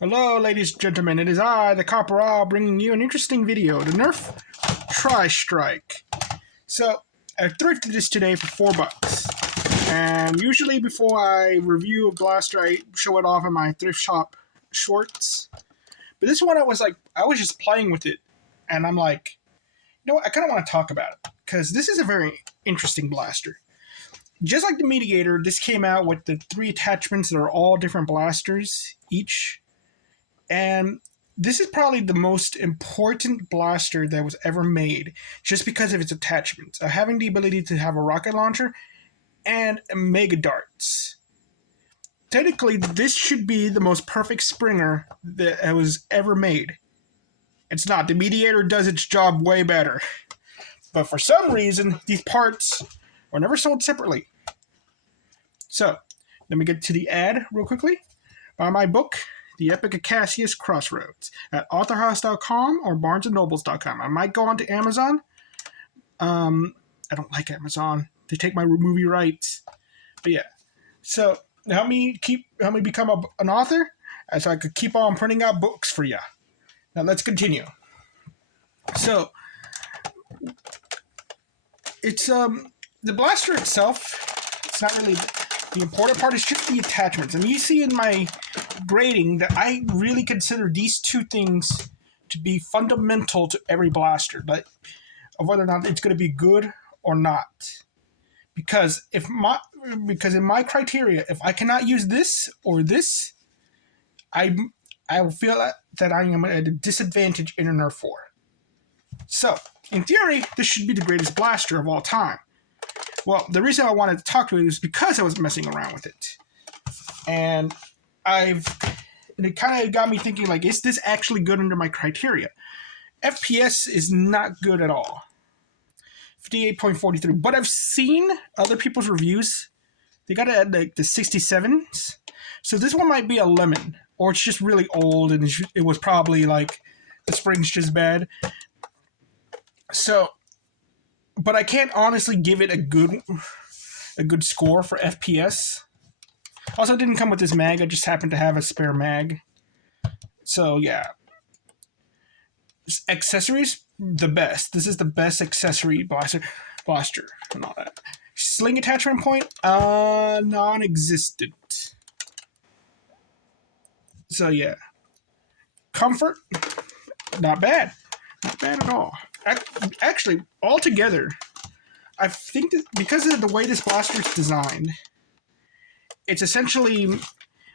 Hello, ladies and gentlemen. It is I, the Corporal, bringing you an interesting video. The Nerf Strike. So, I thrifted this today for $4. And usually before I review a blaster, I show it off in my thrift shop shorts. But this one, I was just playing with it. And I'm like, you know what, I kind of want to talk about it. Because this is a very interesting blaster. Just like the Mediator, this came out with the 3 attachments that are all different blasters each. And this is probably the most important blaster that was ever made, just because of its attachments. Having the ability to have a rocket launcher and mega darts. Technically, this should be the most perfect Springer that was ever made. It's not. The Mediator does its job way better. But for some reason, these parts were never sold separately. So, let me get to the ad real quickly. Buy my book, The Epic of Cassius Crossroads, at authorhouse.com or barnesandnobles.com. I might go on to Amazon. I don't like Amazon. They take my movie rights. But yeah. So, help me become an author, so I could keep on printing out books for you. Now, let's continue. So, it's, the blaster itself, it's not really the important part. Is just the attachments. And you see in my grading that I really consider these two things to be fundamental to every blaster, but of whether or not it's going to be good or not. Because in my criteria, if I cannot use this or this, I will feel that I am at a disadvantage in a Nerf 4. So, in theory, this should be the greatest blaster of all time. Well, the reason I wanted to talk to it is because I was messing around with it. And it kind of got me thinking, like, is this actually good under my criteria? FPS is not good at all. 58.43. But I've seen other people's reviews. They got it at, like, the 67s. So this one might be a lemon. Or it's just really old and it was probably, like, the spring's just bad. So, but I can't honestly give it a good score for FPS. Also, it didn't come with this mag. I just happened to have a spare mag. So, yeah. Accessories, the best. This is the best accessory blaster and all that. Sling attachment point, non-existent. So, yeah. Comfort, not bad. Not bad at all. Actually, altogether, I think that because of the way this blaster is designed, it's essentially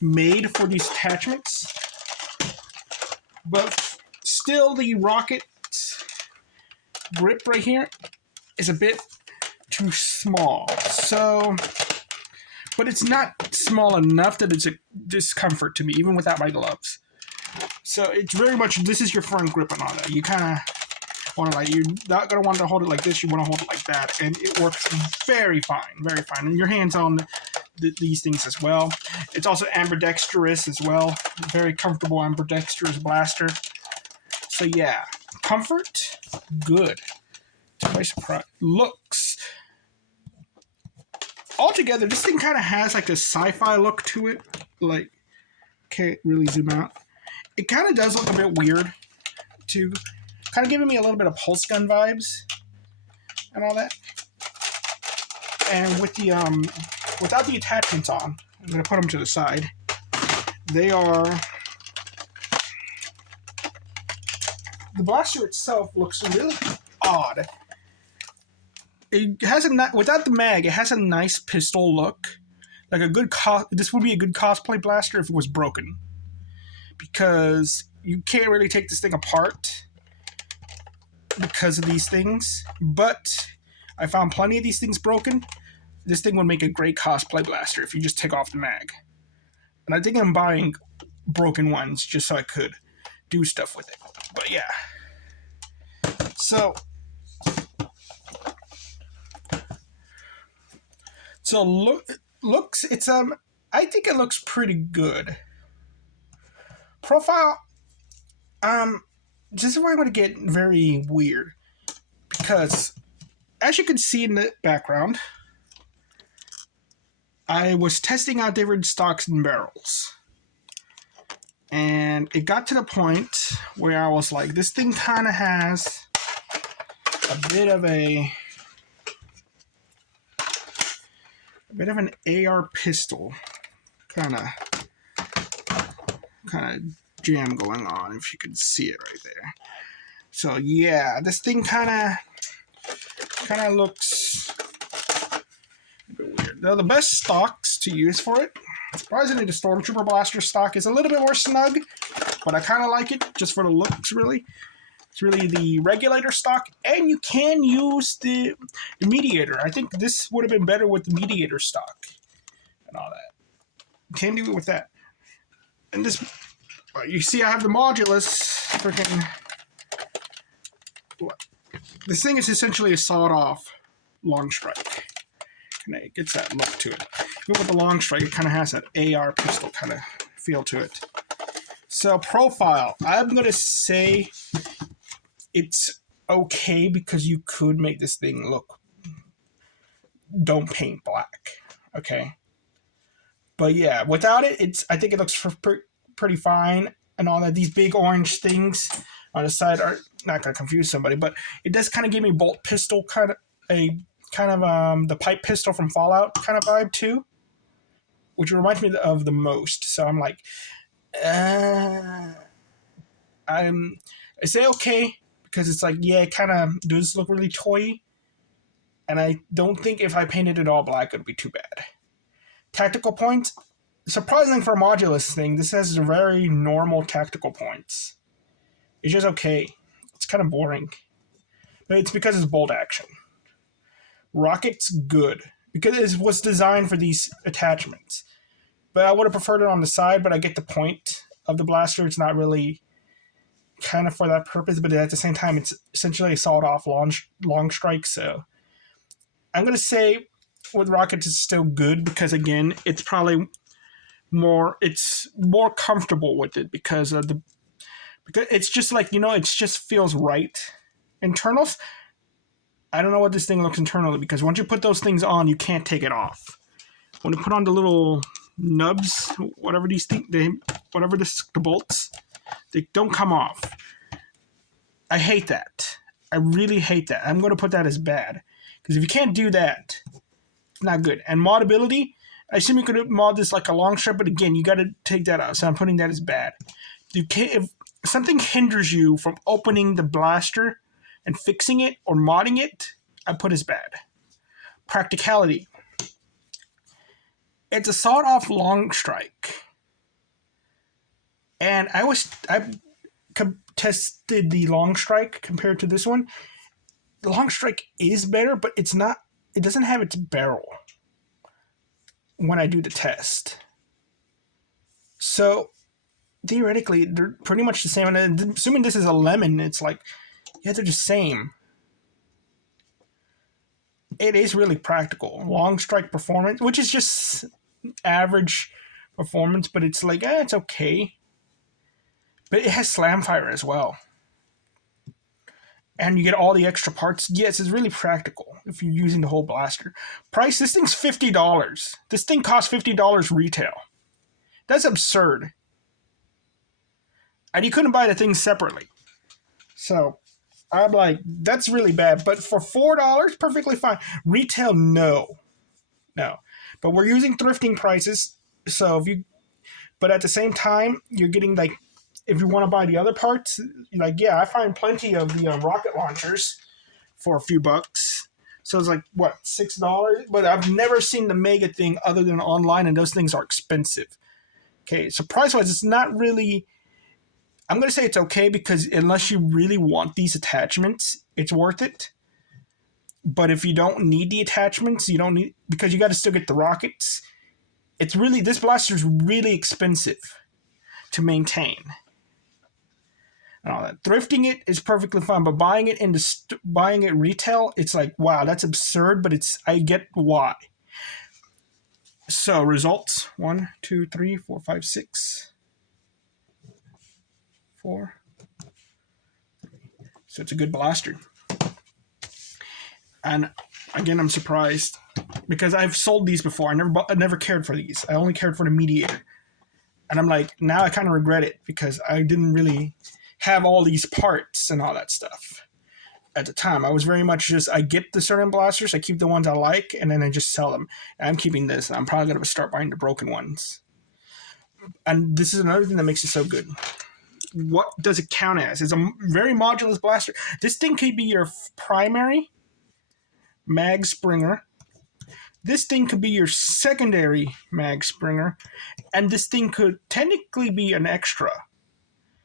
made for these attachments, but still the rocket grip right here is a bit too small. So, but it's not small enough that it's a discomfort to me, even without my gloves. So it's very much, this is your front grip and all that. You kind of want to, like, you're not going to want to hold it like this, you want to hold it like that, and it works very fine, very fine. And your hands on these things as well. It's also ambidextrous as well. Very comfortable ambidextrous blaster. So yeah, comfort, good. To my surprise, looks. Altogether, this thing kind of has like a sci-fi look to it. Like, can't really zoom out. It kind of does look a bit weird, too. Kind of giving me a little bit of pulse gun vibes and all that. And with the without the attachments on, I'm going to put them to the side. They are... The blaster itself looks really odd. It has without the mag, it has a nice pistol look. Like a good this would be a good cosplay blaster if it was broken. Because you can't really take this thing apart because of these things. But I found plenty of these things broken. This thing would make a great cosplay blaster if you just take off the mag. And I think I'm buying broken ones just so I could do stuff with it. But yeah. So looks, it's I think it looks pretty good. Profile, this is where I'm going to get very weird, because as you can see in the background, I was testing out different stocks and barrels. And it got to the point where I was like, this thing kind of has a bit of an AR pistol kind of jam going on, if you could see it right there. So yeah, this thing kind of looks a bit weird. Now, the best stocks to use for it, surprisingly, the Stormtrooper Blaster stock is a little bit more snug, but I kind of like it just for the looks, really. It's really the regulator stock, and you can use the mediator. I think this would have been better with the mediator stock and all that. Can do it with that. And this, you see, I have the Modulus freaking. This thing is essentially a sawed-off Longstrike. And it gets that look to it. Even with the Longstrike, it kind of has that AR pistol kind of feel to it. So profile, I'm gonna say it's okay because you could make this thing look. Don't paint black, okay? But yeah, without it, I think it looks pretty fine and all that. These big orange things on the side are not gonna confuse somebody, but it does kind of give me bolt pistol kind of the pipe pistol from Fallout kind of vibe too, which reminds me of the most. So I'm like, I say okay because it's like, yeah, it kind of does look really toy, and I don't think if I painted it all black it would be too bad. Tactical points, surprising for a Modulus thing, this has very normal tactical points. It's just okay. It's kind of boring, but it's because it's bolt action. Rocket's good because it was designed for these attachments, but I would have preferred it on the side, but I get the point of the blaster. It's not really kind of for that purpose, but at the same time, it's essentially a sawed-off Longstrike, so I'm going to say with rockets it's still good because, again, it's probably more comfortable with it because it's just like, it just feels right. Internals, I don't know what this thing looks internally because once you put those things on, you can't take it off. When you put on the little nubs, whatever these things, the bolts, they don't come off. I hate that. I really hate that. I'm going to put that as bad because if you can't do that, it's not good. And modability, I assume you could mod this like a long strip, but again, you got to take that out. So I'm putting that as bad. If something hinders you from opening the blaster and fixing it or modding it, I put as bad. Practicality. It's a sawed-off Longstrike. And I tested the Longstrike compared to this one. The Longstrike is better, but it doesn't have its barrel when I do the test. So theoretically, they're pretty much the same. And assuming this is a lemon, it's like, yeah, they're the same. It is really practical. Longstrike performance, which is just average performance, but it's like, it's okay. But it has slam fire as well. And you get all the extra parts. Yes, it's really practical if you're using the whole blaster. Price, this thing's $50. This thing costs $50 retail. That's absurd. And you couldn't buy the thing separately. So I'm like, that's really bad. But for $4, perfectly fine. Retail, no. But we're using thrifting prices. So but at the same time, you're getting like, if you want to buy the other parts, like, yeah, I find plenty of the rocket launchers for a few bucks. So it's like, what, $6? But I've never seen the Mega thing other than online, and those things are expensive. Okay, so price-wise, it's not really... I'm going to say it's okay because unless you really want these attachments, it's worth it. But if you don't need the attachments, because you got to still get the rockets. It's really... This blaster is really expensive to maintain. And all that. Thrifting it is perfectly fine, but buying it retail, it's like, wow, that's absurd, but I get why. So results 1, 2, 3, 4, 5, 6, 4. So it's a good blaster. And again, I'm surprised because I've sold these before. I never cared for these. I only cared for the mediator. And I'm like, now I kind of regret it because I didn't really have all these parts and all that stuff at the time. I was very much just, I get the certain blasters, I keep the ones I like, and then I just sell them. And I'm keeping this, and I'm probably going to start buying the broken ones. And this is another thing that makes it so good. What does it count as? It's a very modulus blaster. This thing could be your primary mag springer. This thing could be your secondary mag springer. And this thing could technically be an extra.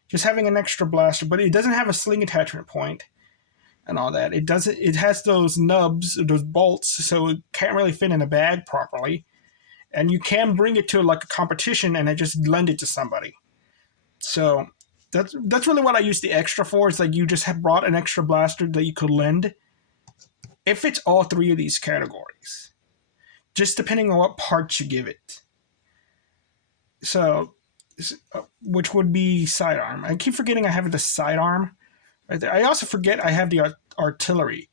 Just having an extra blaster, but it doesn't have a sling attachment point and all that. It doesn't. It has those nubs, those bolts, so it can't really fit in a bag properly. And you can bring it to like a competition and I just lend it to somebody. So that's really what I use the extra for. It's like you just have brought an extra blaster that you could lend. It fits all three of these categories, just depending on what parts you give it. So, which would be sidearm. I keep forgetting I have the sidearm right there. I also forget I have the artillery.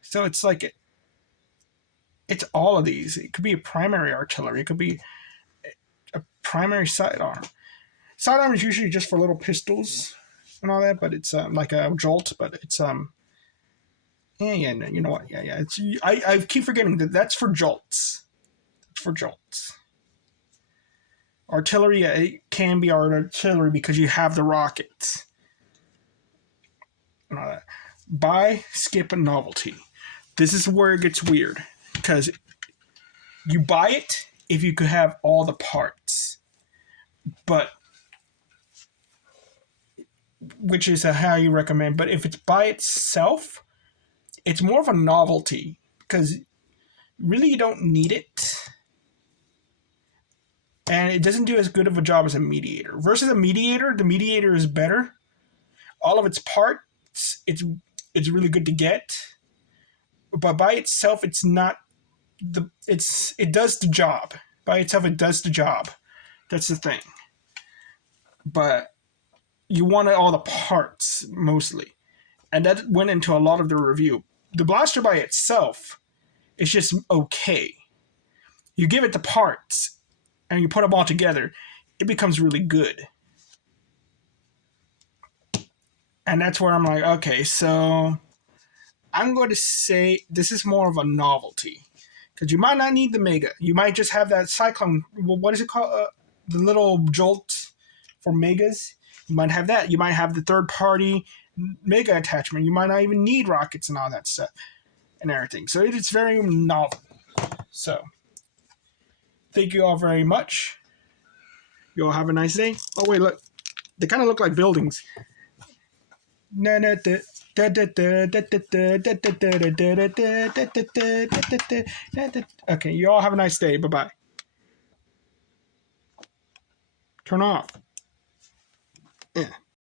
So it's like it's all of these. It could be a primary artillery. It could be a primary sidearm. Sidearm is usually just for little pistols and all that, but it's like a jolt. But it's no, you know what? Yeah. It's I keep forgetting that's for jolts. It's for jolts. Artillery, it can be artillery because you have the rockets and all that. Buy, skip, and novelty. This is where it gets weird because you buy it if you could have all the parts, but which is how you recommend. But if it's by itself, it's more of a novelty because really you don't need it. And it doesn't do as good of a job as a mediator. Versus a mediator, the mediator is better. All of its parts, it's really good to get. But by itself, it's not it does the job. By itself, it does the job. That's the thing. But you want all the parts mostly. And that went into a lot of the review. The blaster by itself is just okay. You give it the parts and you put them all together, it becomes really good. And that's where I'm like, okay, so I'm going to say this is more of a novelty. Because you might not need the Mega. You might just have that Cyclone, what is it called? The little jolt for Megas. You might have that. You might have the third-party Mega attachment. You might not even need rockets and all that stuff and everything. So it's very novel. So thank you all very much. You all have a nice day. Oh, wait, look. They kind of look like buildings. Okay, you all have a nice day. Bye-bye. Turn off.